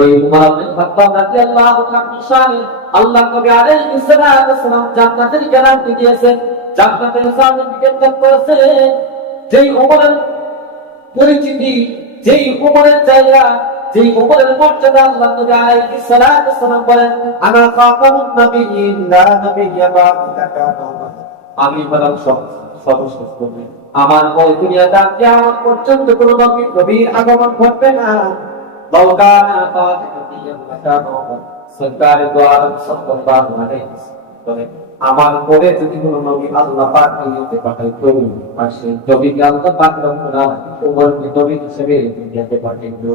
ওই উমর ইবনে খাত্তাব রাদিয়াল্লাহু তাআলা আল্লাহ নবী আলাইহিস সালাম জান্নাতের গ্যারান্টি দিয়েছেন, জান্নাতের সার্টিফিকেট করেছেন। যেই উমরের পরিচিতি, যেই উমরের জায়গা, যেই উমরের মর্যাদা আল্লাহ নবী আলাইহিস সালাম বলেন, আনা খাতামুন নাবিয়্যিন লা নাবিয়্যা বা'দাকা। আমি হলাম সর্বশ্রেষ্ঠ নবী, আমার পরে দুনিয়াতে কিয়ামত পর্যন্ত কোনো নবীর আগমন ঘটবে না। লাউকানা ফাতিহাতিয়ান লাকানা সরকারে দো আলম সাল্লাল্লাহু আলাইহি ওয়াসাল্লাম, আমার পরে যদি কোনো নবী আল্লাহ পাক দুনিয়াতে পাঠাইতো, আর সেই নবীকে আল্লাহ পাক রব্বুল আলামিন ওমরকে নবী হিসেবে দুনিয়াতে পাঠাইতো।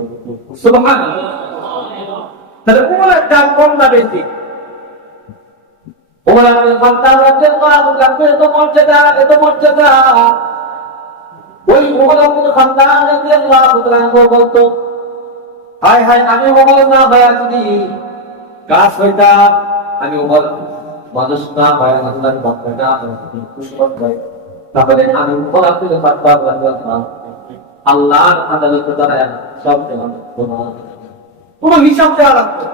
সুবহানাল্লাহ। তাহলে উমরের দাম কম না বেশি? উমর ইবনে খাত্তাব রাদিয়াল্লাহু তাআলা এত মর্যাদা। ওই উমর ইবনে খাত্তাব রাদিয়াল্লাহু তাআলা বলতো, হায় হায়, আমি উমর না হয়ে যদি গাছ হইতাম, আমি উমর মানুষ না হয়ে আল্লাহর বান্দা না হয়ে কুশল হই, তাহলে আমি উমর ইবনে খাত্তাব রাদিয়াল্লাহু আল্লাহর আদালতে দাঁড়ায় সব দেওয়া কোনো হিসাব দেওয়া লাগতো।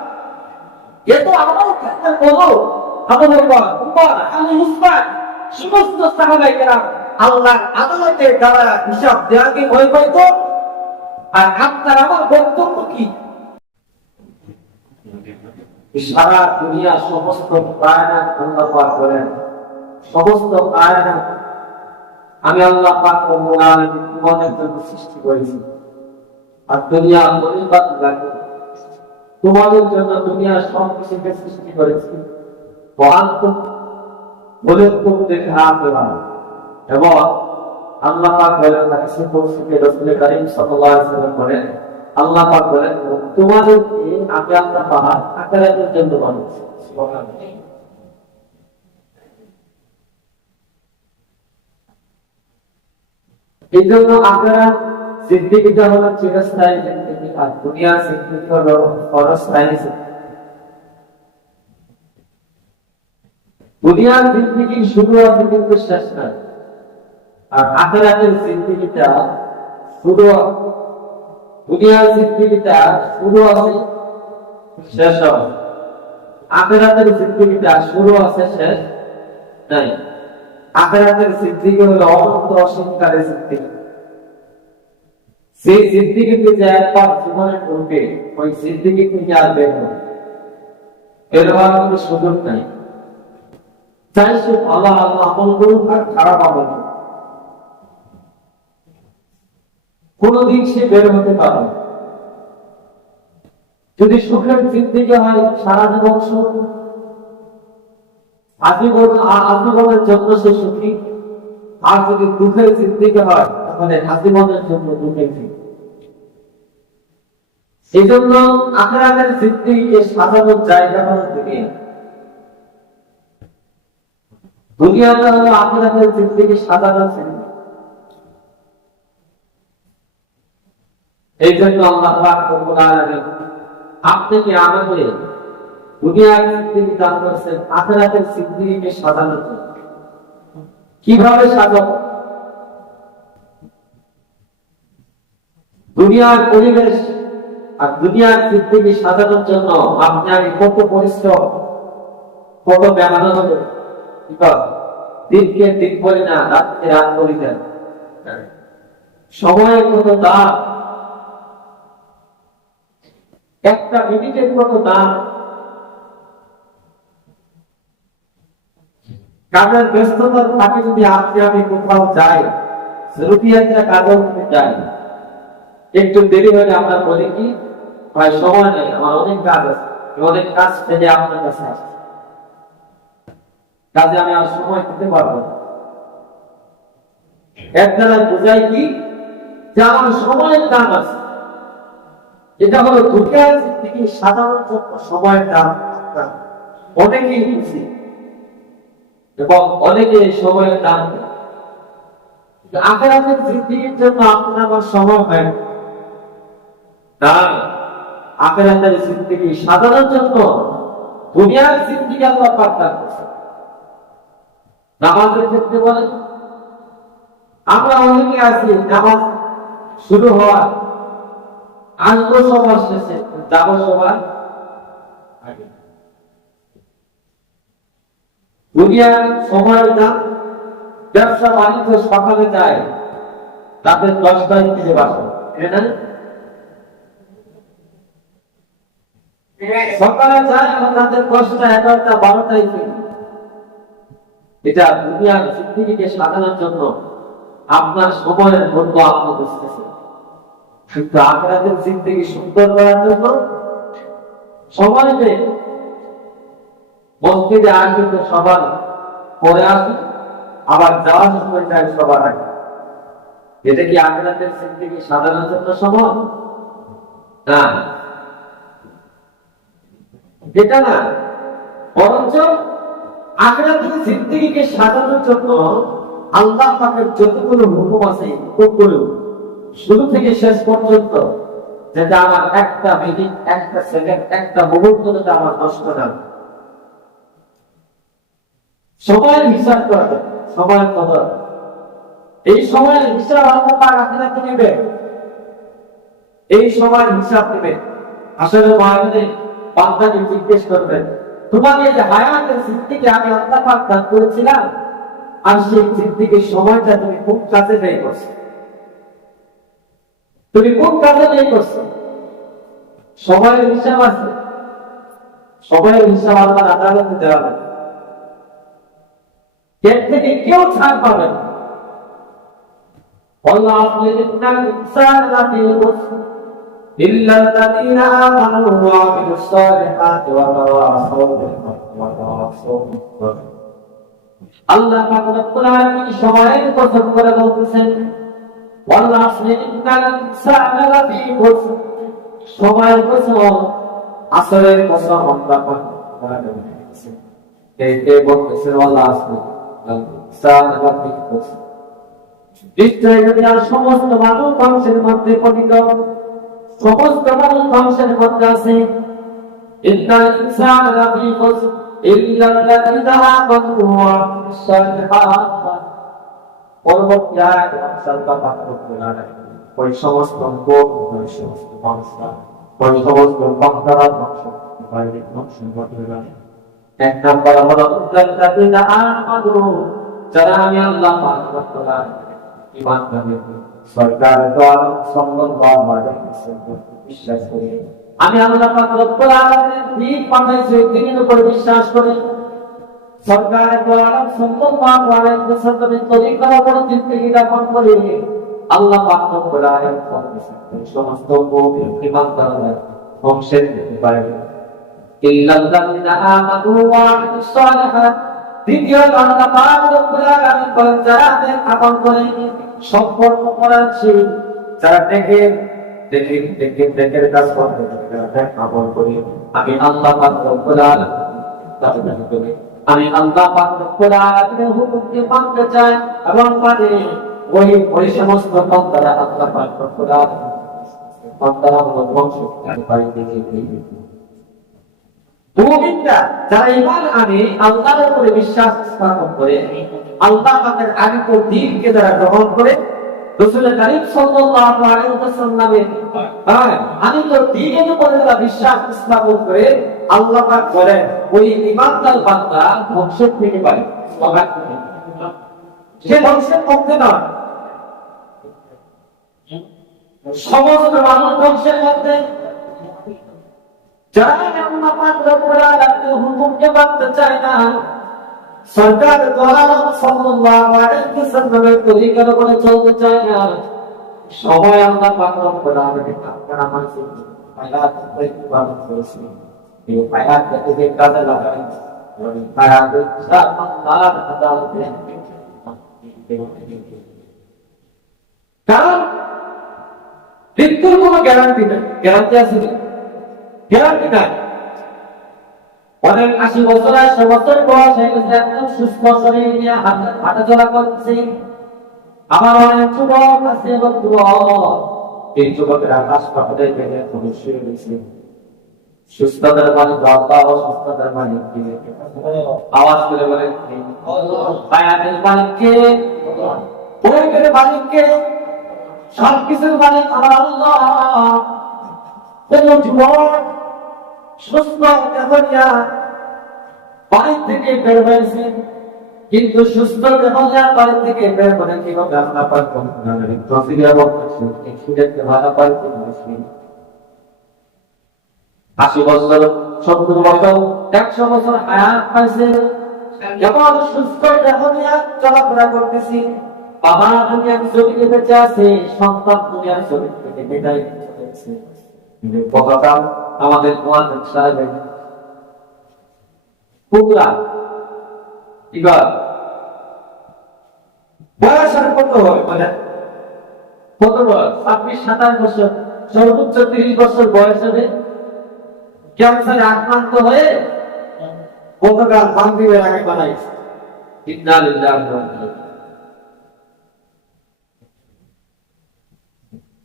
এত আমল করতে বলো, আমাদের উমর, আলী, উসমান, সমস্ত সাহাবায়ে কেরাম আল্লাহর আদালতে দাঁড়ায় হিসাব দেওয়াকে ভয় পাইতো। আর আপনার আমার বক্তব্য কি? সারা দুনিয়া সমস্ত কায়নাত আল্লাহ পাক বলেন, সমস্ত কায়নাত আমি আল্লাহ পাক রব্বুল আলামিন তোমাদের জন্য সৃষ্টি করেছি। আর দুনিয়া পরিবার লাগে তোমাদের জন্য, দুনিয়া সব কিছুকে সৃষ্টি করেছি। ওয়ান্তুম মুলকুম লিল-আখিরাহ। এবং আল্লাহ পাক বলেন, হাদিসে কুদসিতে রাসূল কারীম সাল্লাল্লাহু আলাইহি ওয়াসাল্লাম বলেন, আল্লাহ পাক বলেন, তোমাদেরকে আমি আল্লাহ পাক আখিরাতের জন্য বানিয়েছি। সুবহানাল্লাহ। এই জন্য আখিরাত জিন্দেগিটা হলো চিরস্থায়ী জিন্দেগি, আর দুনিয়ার জিন্দেগি হলো ক্ষণস্থায়ী জিন্দেগি। দুনিয়ার জিন্দেগি শুরু আছে কিন্তু শেষ নাই, আর আখিরাতের জিন্দেগিটা শুরু, দুনিয়ার জিন্দেগিটা শুরু আছে শেষ হবে, আখিরাতের জিন্দেগিটা শুরু আছে শেষ নাই। আখিরাতের জিন্দেগি হলো অনন্ত অসীমকালের জিন্দেগি। সেই জিন্দেগিতে যে একবার জীবনে ঢুকে, ওই জিন্দেগি থেকে আর বের হবে, এর কোনো সুযোগ নাই। চাই সে ভালো আমল করুক আর খারাপ আমল করুক, কোনদিন সে বের হতে পারবে। যদি সুখের জিন্দেগি হয় সারা জীবন সুখ, আজীবনের জন্য সে সুখী। আর যদি দুঃখের জিন্দেগি হয় তাহলে আজীবনের জন্য দুঃখের জিন্দেগি। এই জন্য আখিরাতের জিন্দেগিকে সাজানোর জায়গা হলো দুনিয়া। দুনিয়াটা হলো আখিরাতের জিন্দেগি সাজানোর জায়গা। এই জন্য আল্লাহ পাক রব্বুল আলামিন আপনাকে আমাকে দুনিয়ার জিন্দেগি দান করেছেন আখিরাতের জিন্দেগিকে সাজানোর জন্য। কিভাবে সাজাবো? দুনিয়ার পরিবেশ আর দুনিয়ার জিন্দেগি সাজানোর জন্য আপনি আমি কত পরিশ্রম, কত মেহনত হবে। দিনকে দিন বলি না, রাতকে রাত বলি না, সময়ের কত দাম, একটা মিনিটের কত দাম। কাজের ব্যস্ততার ফাঁকে যদি আপনি আমি কোথাও যাই, রুটিয়াটা কাজও করতে যাই, একটু দেরি হলে আমরা বলি কি, ভাই সময় নেই, আমার অনেক কাজ আছে, অনেক কাজ ফেলে আপনার কাছে আসছে, কাজে আমি আর সময় দিতে পারবো না। এক দ্বারায় বোঝাই কি, যে আমার সময়ের দাম আছে। এটা হলো দুনিয়ার জিন্দেগি সাধারণ জন্য সময়ের দাম আপনার অনেকেই বুঝি এবং অনেকে সময়ের দাম দেয়। আখিরাতের জিন্দেগির জন্য আপনার আমার সময় হয় না। আখিরাতের জিন্দেগি সাধারণ জন্য দুনিয়ার জিন্দেগি আল্লাহ পাক দান করেছেন। নামাজের ক্ষেত্রে বলেন, আমরা অনেকে আছি নামাজ শুরু হওয়ার আসবো সবার শেষে, যাবো সবার আগে। দুনিয়ার সময় না, ব্যবসা বাণিজ্য সকালে যায়, তাদের 10টায় ফিরে বাসে, সকালে যায় তাদের 10টা 11টা 12টায় ফিরে। এটা দুনিয়ার জিন্দেগিকে সাজানোর জন্য আপনার সময়ের মূল্য আপনি বুঝতেছেন, কিন্তু আখিরাতের জিন্দেগি সুন্দর করার জন্য সময় নেই। মসজিদে আসবে তো সবার পরে আসবে, আবার যাওয়ার সময় যায় সবার আগে। এটা কি আখিরাতের জিন্দেগি সাজানোর জন্য সময়? না, এটা না। বরঞ্চ আখিরাতের জিন্দেগিকে সাজানোর জন্য আল্লাহ পাকের যতগুলো হুকুম আছে সবগুলো শুরু থেকে শেষ পর্যন্ত, যেটা আমার একটা মিনিট, একটা সেকেন্ড, একটা মুহূর্ত যেটা আমার নষ্ট না, সময়ের হিসাব করবে, সময়ের কদর। এই সময়ের হিসাব আল্লাহ পাক আখিরাতে নেবে, এই সময়ের হিসাব নেবে। আসলে মহাজনে বান্দাকে জিজ্ঞেস করবেন, তোমাকে যে হায়াতের জিন্দেগি আমি আল্লাহ পাক দান করেছিলাম, আর সেই জিন্দেগির সময়টা তুমি কোন কাজে ব্যয় করছো? তুমি কোন কাজে ব্যয় করছো? সময়ের হিসাব আছে, সময়ের হিসাব আল্লাহর আদালতে দেওয়া হবে। এর থেকে কেউ ছাড় পাবে না। আল্লাহ ইন্নাল ইনসানা লাফি খুসর ইল্লা আল্লাযীনা আমানু ওয়া আমিলুস সালিহাতি ওয়া তাওয়াসাউ বিল হাক্কি ওয়া তাওয়াসাউ বিস সাবর। আল্লাহ পাক রব্বুল আলামিন সময়ের কসম করে বলতেছেন, আল্লাহ ইন্নাল ইনসানা লাফি খুসর, সময়ের কসম, আসরের কসম আল্লাহ পাক বলতেছেন। এই বলতেছেন আল্লাহ নিশ্চয় যদি আর সমস্ত মানুষ ধ্বংসের মধ্যে পতিত, সমস্ত মানুষ ধ্বংসের মধ্যে আছে। ইন্নাল ইনসানা লাফি খুসর ইল্লা আল্লাযীনা আমানু ওয়া আমিলুস সালিহাত। পরবর্তী আয়াতে আল্লাহ পাক রব্বুল আলামিন ওই সমস্ত লোক, ওই সমস্ত মানুষ, ওই সমস্ত বান্দারা ধ্বংস ঘটবে। এক নাম্বার হলো আল্লাযীনা আমানু, যারা আমি আল্লাহ পাক রব্বুল আলামিন ঈমান আনে, সরকার দ্বারা সাল্লাল্লাহু আলাইহি ওয়াসাল্লাম বিশ্বাস করে, আমি আল্লাহ পাক রব্বুল আলামিনের দিক পাঠাইছি দিনের উপর বিশ্বাস করে, সরকার দ্বারা সাল্লাল্লাহু আলাইহি ওয়াসাল্লামের তরিকার উপর জিন্দেগি যাপন করে, আল্লাহ পাক রব্বুল আলামিন এই সমস্ত মুমিন ঈমানদাররা ধ্বংসের দিকে পারবে। ইল্লাল্লাযীনা আমানু ওয়া আমিলুস সালিহাত, দ্বিতীয় আল্লাহ পাক রব্বুল আলামিন বলেন, যারা আমল করে, সম্পর্ক করাচ্ছে, যারা দেখে কাজ করতে, আমল করে, আমি আল্লাহ পাক রব্বুল আলামিন, আমি আল্লাহ পাক রব্বুল আলামিনের হুকুমকে মানতে চাই এবং মানে ওই সমস্ত বান্দারা আল্লাহ পাক রব্বুল আলামিন বান্দারা হলো ধ্বংস পাই দেখে। মুমিনরা যারা ঈমান আনে, আল্লাহর উপরে বিশ্বাস স্থাপন করে, আল্লাহ পাকের আদিত্য দ্বীনকে যারা গ্রহণ করে, রাসূল কারীম সাল্লাল্লাহু আলাইহি ওয়াসাল্লামের আদিত্য দ্বীনের উপরে যারা বিশ্বাস স্থাপন করে, আল্লাহ পাক বলেন ওই ঈমানদার বান্দা ধ্বংসের থেকে পায়, সে ধ্বংসের মধ্যে নয়। সমস্ত মানুষ ধ্বংসের মধ্যে, যারা আল্লাহ পাক রব্বুল আলামিনের হুকুমকে মানতে চায় না, সরকার দ্বারা সাল্লাল্লাহু আলাইহি ওয়াসাল্লামের তরিকার উপরে চলতে চায় না, সময় আল্লাহ পাক রব্বুল আলামিন আপনার আমার আয়াত প্রতিপাদন করেছেন। এই আয়াতকে যে কাজে লাগাই, ওই আয়াতের আল্লাহর আদালতে, কারণ মৃত্যুর কোনো গ্যারান্টি নেই। গ্যারান্টি আছে? গ্যারান্টি নাই। অনেক 80 বছর 100 বছর বয়স হয়ে গেছে, একদম সুস্থ শরীর নিয়ে হাঁটাচলা করছে। আমার অনেক যুবক আছে এবং যুবক, এই যুবকেরা হাসপাতালে গেলে শুয়ে রয়েছে। সুস্থতার মানে আল্লাহ, অসুস্থতার মানে কি? আওয়াজ করে বলেন বায়াতের মালিক কে? পরিবারের মালিক কে? সবকিছুর মালিক আমার আল্লাহ। কোন যুবক সুস্থ দেহরিয়া বাড়ি থেকে বের হয়েছে, কিন্তু সুস্থ দেহরিয়া বাড়ি থেকে বের করে কিভাবে আল্লাহ পাক তফসিরে বলছেন এক্সিডেন্টে মারা পাইতে হয়েছে 80 বছর 70 বছর 100 বছর হায়াত পাইছে, এমন সুস্থ দেহরিয়া চলাফেরা করতেছি। বাবা দুনিয়ার জমিনে বেঁচে আছে, সন্তান দুনিয়ার জমিন থেকে বিদায় চলেছে। কতকাল আমাদের মুয়াজ্জিন সাহেব পুরা এবার বয়স আর কত হবে মানে কত বয়স? 26-27 বছর, সর্বোচ্চ 30 বছর বয়স হবে ক্যান্সারে আক্রান্ত হয়ে গতকাল মাগরিবের আগে বানাইছে। ইন্না লিল্লাহি ওয়া ইন্না ইলাইহি।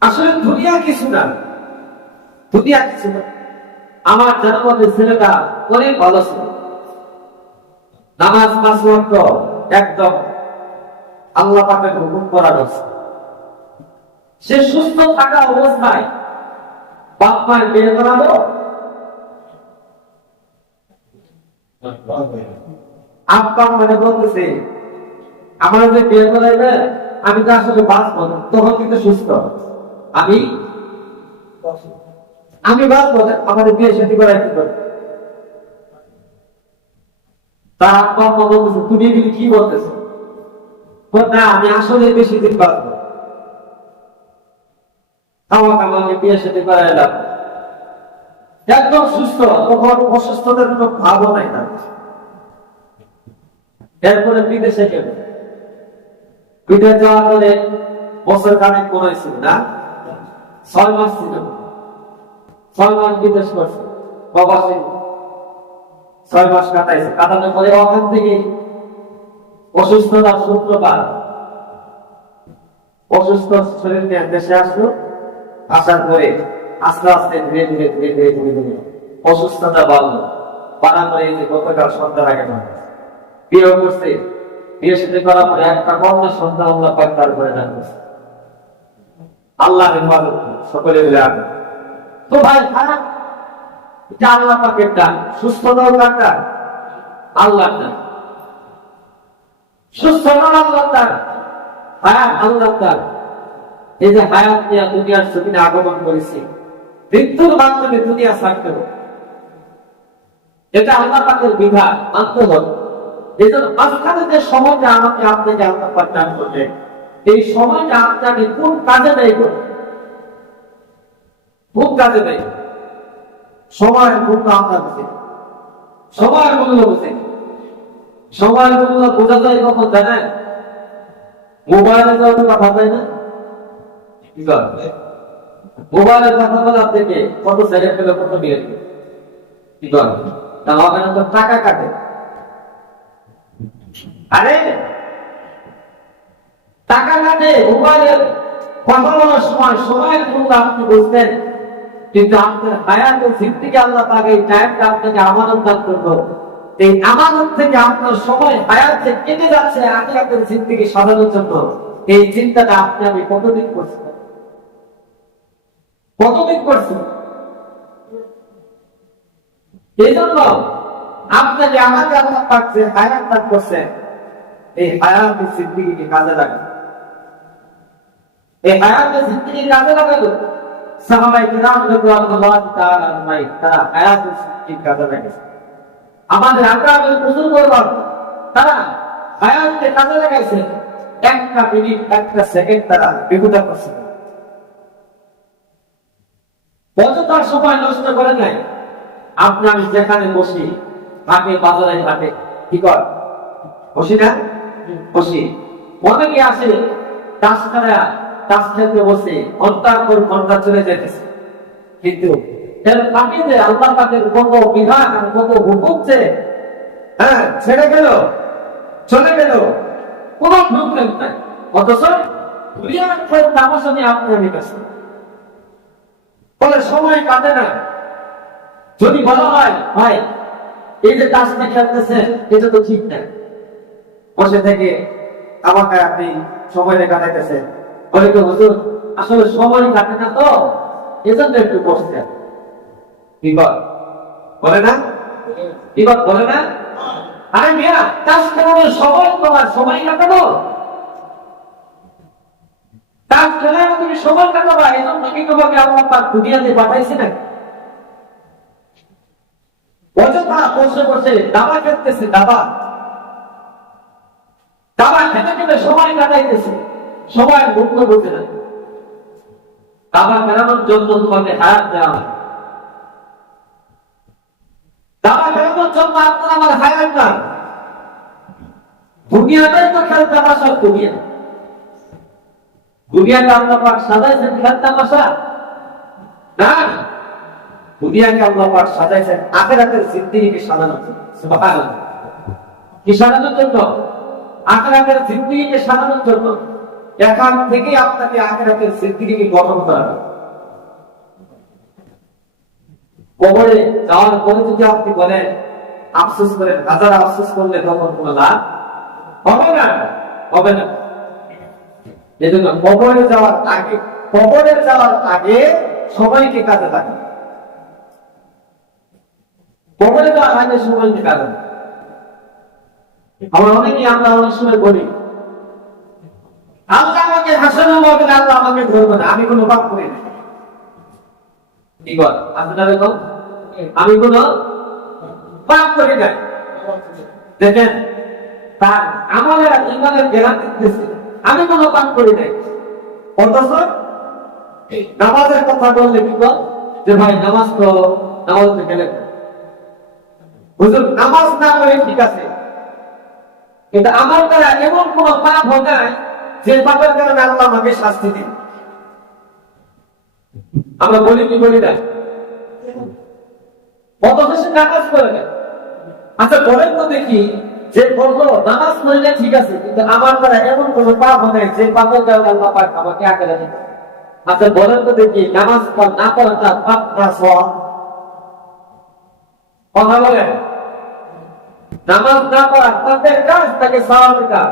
আসলে দুনিয়া কিছু না, দুনিয়া কিছু না। আমার জন্মদিন ছেলেটা অনেক ভালো ছিল, নামাজ 5 ওয়াক্ত একদম আল্লাহ পাকের হুকুম করা হয়েছে। সে সুস্থ থাকা অবস্থায় বাপ মায়ের বিয়ে করাবো, আব্বা মানে বলতেছে আমার যে বিয়ে করাইবে আমি তো আসলে বাঁচবো না, তখন কিন্তু সুস্থ আমি বাঁচবো না, আমাদের বিয়ে শাদী করাইতে পারে। তার আব্বা আম্মা বলতেছে তুমি এগুলি কি বলতেছো? না আমি আসলে বেশি দিন বাঁচবো, আমাকে বিয়ে শাদী করাইলাম, একদম সুস্থ, তখন অসুস্থতার কোনো ভাবও নাই না। এরপরে বিদেশে গেল, বিদেশ যাওয়ার পরে বছর কানেক করেছিল না, 6 মাস ছিল, 6 মাস বিদেশ করছে, প্রবাসী 6 মাস কাটাইছে। কাটানোর পরে ওখান থেকে অসুস্থতার সূত্রপাত, অসুস্থ শরীর নিয়ে দেশে আসলো। আসার পরে আস্তে আস্তে ধীরে ধীরে ধীরে ধীরে ধীরে ধীরে অসুস্থতা বাড়লো, বাড়ার পরে এই যে গতকাল সন্ধ্যার আগে বিয়ে করছে, বিয়ে সাথে করার পরে একটা কন্যা সন্তান আল্লাহ পাক তার করে রাখছে। আল্লাহ সকলে মিলে তো ভাই খারাপ এটা আল্লাহ পাকের দান, সুস্থতাও কার? আল্লাহর দান। সুস্থতা আল্লাহর দান, হায়াত আল্লাহর দান। এই যে হায়াত নিয়ে দুনিয়ার জমিনে আগমন করেছি, মৃত্যুর মাধ্যমে দুনিয়া ছাড়তে হবে, এটা আল্লাহ পাকের বিধান, মানতে হবে। এই জন্য মাঝখানে যে সময়টা আমাকে আপনাকে আল্লাহ পাক দান করলেন, এই সময়টা আপনাকে কোন কাজে ব্যয় করবেন, কোন কাজে ব্যয়? সময়ের মূল্য আমরা বুঝি, সময়ের মূল্য বুঝি। সময়ের মূল্য বোঝা যায় কখন জানেন? মোবাইলে যখন কথা যায় না, মোবাইলে কথা বলার থেকে কত সেকেন্ড পেলে কত মিনিট কি করেন, ওখানে তো টাকা কাটে। আরে টাকা কাটে মোবাইলের কথা বলার সময়, সময়ের মূল্য আপনি বুঝতেন, কিন্তু আপনার হায়াতের জিন্দেগি আল্লাহ পাক এই টাইমটা আপনাকে আমানত দান করলো। এই আমানত থেকে আপনার সময় হায়াত যে কেটে যাচ্ছে আখিরাতের জিন্দেগি সাজানোর জন্য, এই চিন্তাটা আপনি আমি কতদিন করছি, কতদিন করছি? এই জন্য আপনাকে আমাকে আল্লাহ পাক যে হায়াত দান করছে, এই হায়াতের জিন্দেগিকে কাজে লাগান। এই হায়াতের জিন্দেগি কাজে লাগালো সাহাবায়ে কিরাম রাদিয়াল্লাহু তাআলা আনহুম, তারা হায়াতের জিন্দেগি কাজে লাগাইছে। আমাদের আকাবের বুজুর্গগণ তারা হায়াতকে কাজে লাগাইছে, একটা মিনিট একটা সেকেন্ড তারা বিহুদা করছে, অযথা সময় নষ্ট করে নাই। আপনি আমি যেখানে বসি, হাটে বাজারে হাটে কি কর বসি না, বসি। অনেকে আসে তাস খেলতে বসে ঘন্টার পর ঘন্টা চলে যেতেছে, কিন্তু এর বাকিতে আল্লাহ পাকের কত বিধান আর কত হুকুম যে ছেড়ে গেল, চলে গেল, কোনো প্রবলেম নাই। অথচ দুনিয়ার সব তামাশা নিয়ে আপনি আমি কাছে বলে সময় কাটে না। যদি বলা হয় ভাই এই যে তাসটা খেলতেছে এটা তো ঠিক না, বসে থেকে আমাকে আপনি সময়টা কাটাইতেছে, বলে তো হুজুর আসলে সময় কাটে না তো এজন্য একটু বসতে, বিপদ বলে না, বিপদ বলে না। আরে মিয়া তাস খেলানোর সময় তোমার সময় কাটানো, তাস খেলানো তুমি সময় কাটাবা, এই জন্য কি তোমাকে আল্লাহ পাক দুনিয়াতে পাঠাইছে না? অযথা বসে বসে দাবা খেলতেছে, দাবা দাবা খেতে খেতে সময় কাটাইতেছে, সময় মূল্য বুঝে না। দাবা খেলানোর জন্য তোমাকে হায়াত দেওয়া হয়, দাবা খেলানোর জন্য আপনার আমার হায়াত না। দুনিয়াটাই তো খেল তামাশা, দুনিয়া দুনিয়াকে আল্লাহ পাক সাজাইছেন খেল তামাশা না, দুনিয়াকে আল্লাহ পাক সাজাইছেন আখিরাতের জিন্দেগিকে সাজানোর জন্য। সুবহানাল্লাহ। কি সাজানোর জন্য? আখিরাতের জিন্দেগিকে সাজানোর জন্য। এখন থেকে আপনাকে আখিরাতের জিন্দেগিকে গঠন করা হবে। কবরে যাওয়ার পরে যদি আপনি বলেন আফসোস করেন, হাজার আফসোস করলে তখন কোনো লাভ হবে না, হবে না। এজন্য কবরে যাওয়ার আগে, কবরে যাওয়ার আগে সময়কে কাজে লাগান। কবরে যাওয়ার আগে সময়কে কাজে লাগান। আমরা অনেকেই আমরা অনেক সময় বলি আল্লাহ আমাকে হাসানো হবে, আল্লাহ আমাকে ধরবে না, আমি কোনো পাপ করি না। কি বল আপনারা তো, আমি কোনো পাপ করি না। দেখেন তার আমাদের ইমানের গ্যারান্টি দিতেছে আমি কোনো পাপ করি নাই, অথচ নামাজের কথা বললে কি বল যে ভাই নামাজ তো নামাজ গেলে হুজুর নামাজ না করে ঠিক আছে, কিন্তু আমার দ্বারা এমন কোন পাপ হয় নাই যে পাপের কারণে আল্লাহ আমাকে শাস্তি দিন। আমরা বলি কি বলি না, অথচ সে নামাজ করে না। আচ্ছা বলেন তো দেখি, যে বললো নামাজ পড়লে ঠিক আছে, কিন্তু আমার দ্বারা এমন কোন পাপ হয় নাই যে পাপের কারণে আল্লাহ পাক আমাকে আখেরাতে দিবেন। আচ্ছা বলেন তো দেখি নামাজ না পড়াটা পাপ না সওয়াব? কথা বলেন। নামাজ না পড়া পাপের কাজ, তাকে সওয়াবের কাজ।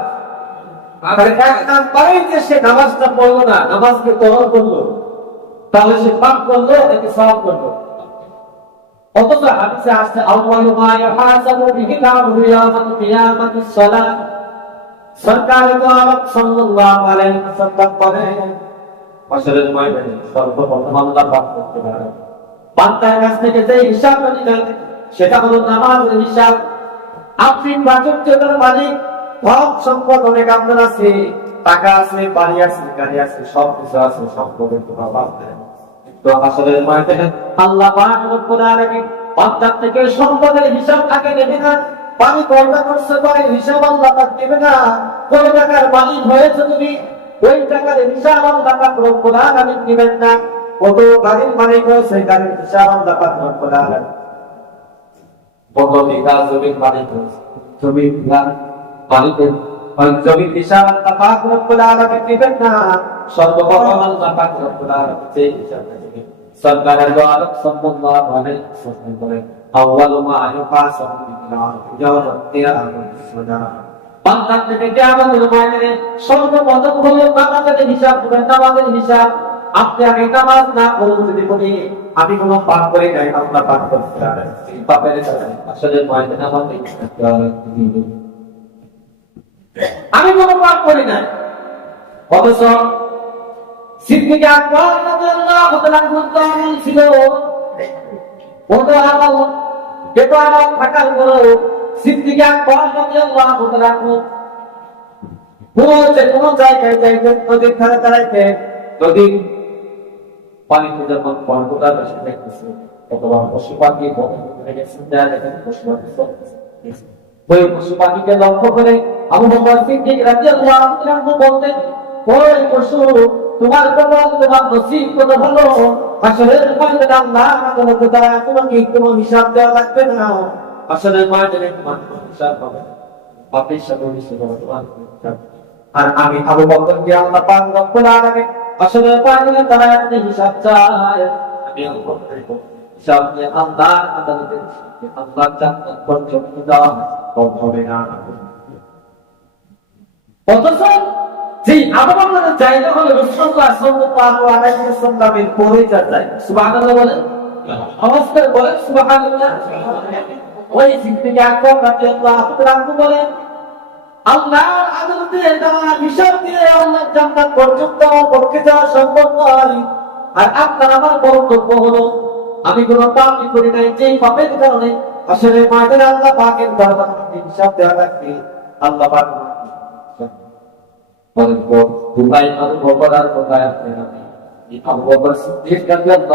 আর এক নাম্বারে যে সে নামাজটা পড়লো না, নামাজকে তরল করলো, তাহলে সে পাপ করলো, তাকে সওয়াব করলো। অথচ হাদিসে আসছে আউয়ালু মা ইউহাসাবু বিহি আল-আবদু ইয়াউমাল কিয়ামাতিস সালাত। সরকার তো আলাপ সাল্লাল্লাহু আলাইহি ওয়াসাল্লাম বলেন মাশারের ময়দানে সর্বপ্রথম আল্লাহ পাক করতে পারে বান্দার কাছ থেকে যে হিসাব নিতে, সেটা হলো নামাজের হিসাব। আপনি বাজুকের মালিক, সব সম্পদ অনেক আপনার আছে, টাকা আছে, বাড়ি আছে, গাড়ি আছে, সব কিছু আছে, সম্পদের কোনো অভাব নেই। তো আসলে ময়দানে আল্লাহ পাক রব্বুল আলামিন বান্দার থেকে সম্পদের হিসাব তাকে নেবে না। পানি কয়টা করছে পানির হিসাব আল্লাহ পাক দেবে না। কত টাকার মালিক হয়েছে তুমি, ওই টাকার হিসাব আল্লাহ পাক রব্বুল আলামিন দিবেন না। কত গাড়ির মালিক হয়েছে, গাড়ির হিসাব আল্লাহ পাক রব্বুল আলামিন। কত বিঘা জমির মালিক হয়েছে, জমির মালিকের জমির হিসাব আল্লাহ পাক রব্বুল আলামিন দিবেন না। সর্বপ্রথম আল্লাহ পাক রব্বুল আলামিন যে হিসাব দেবেন। সরকারের দোয়ার সাল্লাল্লাহু আলাইহি ওয়াসাল্লাম বলেন আউয়ালু মা ইউহাসাবু বিহি ইয়াউমাল কিয়ামাতিস সালাত। বান্দা থেকে কিয়ামতের ময়দানে সর্বপ্রথম হলো নামাজের হিসাব দেবেন, নামাজের হিসাব। আপনি আগে নামাজ না পড়ুন, যদি বলি আমি কোনো পাপ করে নাই, আল্লাহ পাপ করতে পারে পাপের কারণে আসলে ময়দানে আমাদের আমি কোনো পাপ করি নাই। অথচ সিদ্দিক আকবর রাদিয়াল্লাহু তাআলা ছিল, কত আমল, কত আমল থাকার পরেও সিদ্দিক আকবর রাদিয়াল্লাহু তাআলা কোন জায়গায় যাইতেন, নদীর ধারে দাঁড়াইতেন, নদী পানিতে যখন পর্বতা বেশি দেখতেছে অথবা পশু পাখি ওই পশু পাখিকে লক্ষ্য করে আবু বকর সিদ্দিক রাদিয়াল্লাহু তাআলা বলতেন, ওই পশু তোমার কপাল, তোমার নসিব কত ভালো, হাসরের ময়দানে আল্লাহ আমাদের দ্বারা তোমাকে কোনো হিসাব দেওয়া লাগবে না। হাসরের ময়দানে তোমার হিসাব হবে না, পাপের সাথে হিসাব হবে না। আর আমি আবু বকরকে আল্লাহ পাক রব্বুল আলামিন হাসরের ময়দানে তারা একটা হিসাব চায়, আমি আবু বকরকে হিসাব নিয়ে আল্লাহর আদালতে আল্লাহ জান্নাত পর্যন্ত যাওয়া হবে না। অথচ যে আবু বকরের জায়গা হলো রাসূলুল্লাহ সাল্লাল্লাহু আলাইহি ওয়াসাল্লামের পরে যায়। সুবহানাল্লাহ বলেন। আওয়াজ করে বলেন সুবহানাল্লাহ। ওই সিদ্দিক আকবর রাদিয়াল্লাহু তাআলা বলেন, আল্লাহর আদালতে দেওয়া হিসাব দিয়ে আল্লাহর জান্নাত পর্যন্ত পক্ষে যাওয়া সম্ভব নয়। আর আপনার আমার বক্তব্য হলো, আমি কোনো পাপই করি নাই, যেই পাপের কারণে আসলে ময়দানে আল্লাহ পাকের দরবারে হিসাব দেওয়া লাগবে। আল্লাহ পাক বলেন, দুবাই আবু বকর আর কোথায় আপনি? আবু বকর সিদ্দিক রাদিয়াল্লাহু